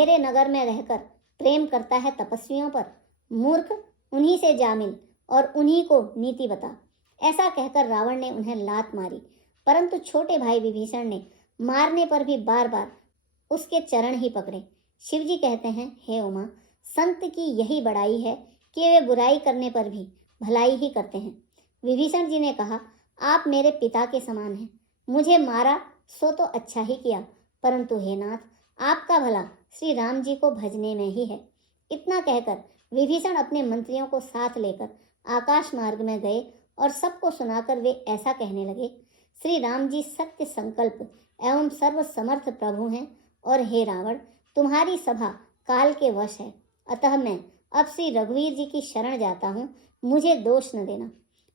अंधेरे नगर में रहकर प्रेम करता है तपस्वियों पर। मूर्ख, उन्हीं से जा मिल और उन्हीं को नीति बता। ऐसा कहकर रावण ने उन्हें लात मारी, परंतु छोटे भाई विभीषण ने मारने पर भी बार बार उसके चरण ही पकड़े। शिवजी कहते हैं, हे उमा, संत की यही बड़ाई है कि वे बुराई करने पर भी भलाई ही करते हैं। विभीषण जी ने कहा, आप मेरे पिता के समान हैं, मुझे मारा सो तो अच्छा ही किया, परंतु हे नाथ, आपका भला श्री राम जी को भजने में ही है। इतना कहकर विभीषण अपने मंत्रियों को साथ लेकर आकाश मार्ग में गए और सबको सुनाकर वे ऐसा कहने लगे, श्री राम जी सत्य संकल्प एवं सर्व समर्थ प्रभु हैं, और हे रावण, तुम्हारी सभा काल के वश है, अतः मैं अब श्री रघुवीर जी की शरण जाता हूँ, मुझे दोष न देना।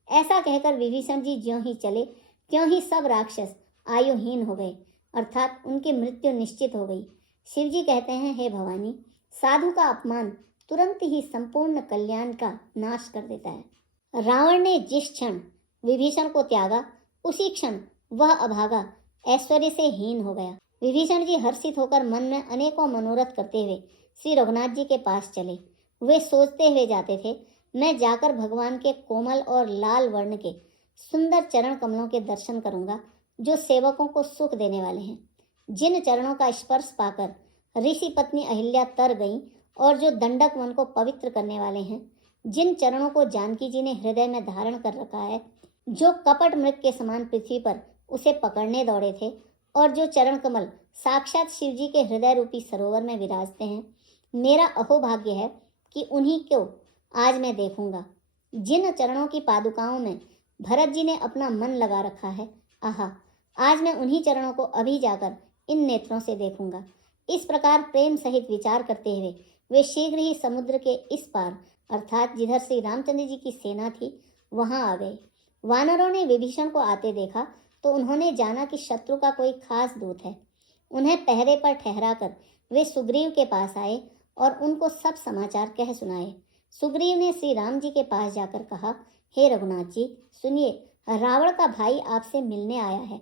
ऐसा कहकर विभीषण जी ज्यों ही चले त्यों ही सब राक्षस आयुहीन हो गए, अर्थात उनकी मृत्यु निश्चित हो गई। शिवजी कहते हैं, हे भवानी, साधु का अपमान तुरंत ही संपूर्ण कल्याण का नाश कर देता है। रावण ने जिस क्षण विभीषण को त्यागा, उसी क्षण वह अभागा ऐश्वर्य से हीन हो गया। विभीषण जी हर्षित होकर मन में अनेकों मनोरथ करते हुए श्री रघुनाथ जी के पास चले। वे सोचते हुए जाते थे, मैं जाकर भगवान के कोमल और लाल वर्ण के सुंदर चरण कमलों के दर्शन करूंगा, जो सेवकों को सुख देने वाले हैं। जिन चरणों का स्पर्श पाकर ऋषि पत्नी अहिल्या तर गईं और जो दंडक वन को पवित्र करने वाले हैं, जिन चरणों को जानकी जी ने हृदय में धारण कर रखा है, जो कपट मृग के समान पृथ्वी पर उसे पकड़ने दौड़े थे, और जो चरण कमल साक्षात शिवजी के हृदय रूपी सरोवर में विराजते हैं, मेरा अहोभाग्य है कि उन्हीं को आज मैं देखूंगा। जिन चरणों की पादुकाओं में भरत जी ने अपना मन लगा रखा है, आहा, आज मैं उन्हीं चरणों को अभी जाकर इन नेत्रों से देखूंगा। इस प्रकार प्रेम सहित विचार करते हुए वे शीघ्र ही समुद्र के इस पार, अर्थात जिधर श्री रामचंद्र जी की सेना थी, वहां आ गए। वानरों ने विभीषण को आते देखा तो उन्होंने जाना कि शत्रु का कोई खास दूत है। उन्हें पहरे पर ठहराकर वे सुग्रीव के पास आए और उनको सब समाचार कह सुनाए। सुग्रीव ने श्री राम जी के पास जाकर कहा, हे रघुनाथ जी, सुनिए, रावण का भाई आपसे मिलने आया है।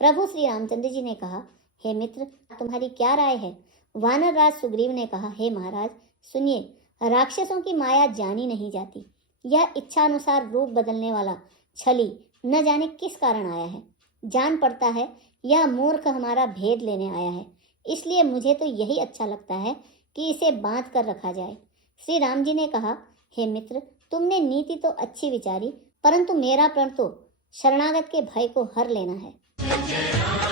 प्रभु श्री रामचंद्र जी ने कहा, हे मित्र, तुम्हारी क्या राय है? वानर राज सुग्रीव ने कहा, हे महाराज, सुनिए, राक्षसों की माया जानी नहीं जाती। यह इच्छा अनुसार रूप बदलने वाला छली न जाने किस कारण आया है। जान पड़ता है यह मूर्ख हमारा भेद लेने आया है, इसलिए मुझे तो यही अच्छा लगता है कि इसे बांध कर रखा जाए। श्री राम जी ने कहा, हे मित्र, तुमने नीति तो अच्छी विचारी, परंतु मेरा प्रण तो शरणागत के भय को हर लेना है।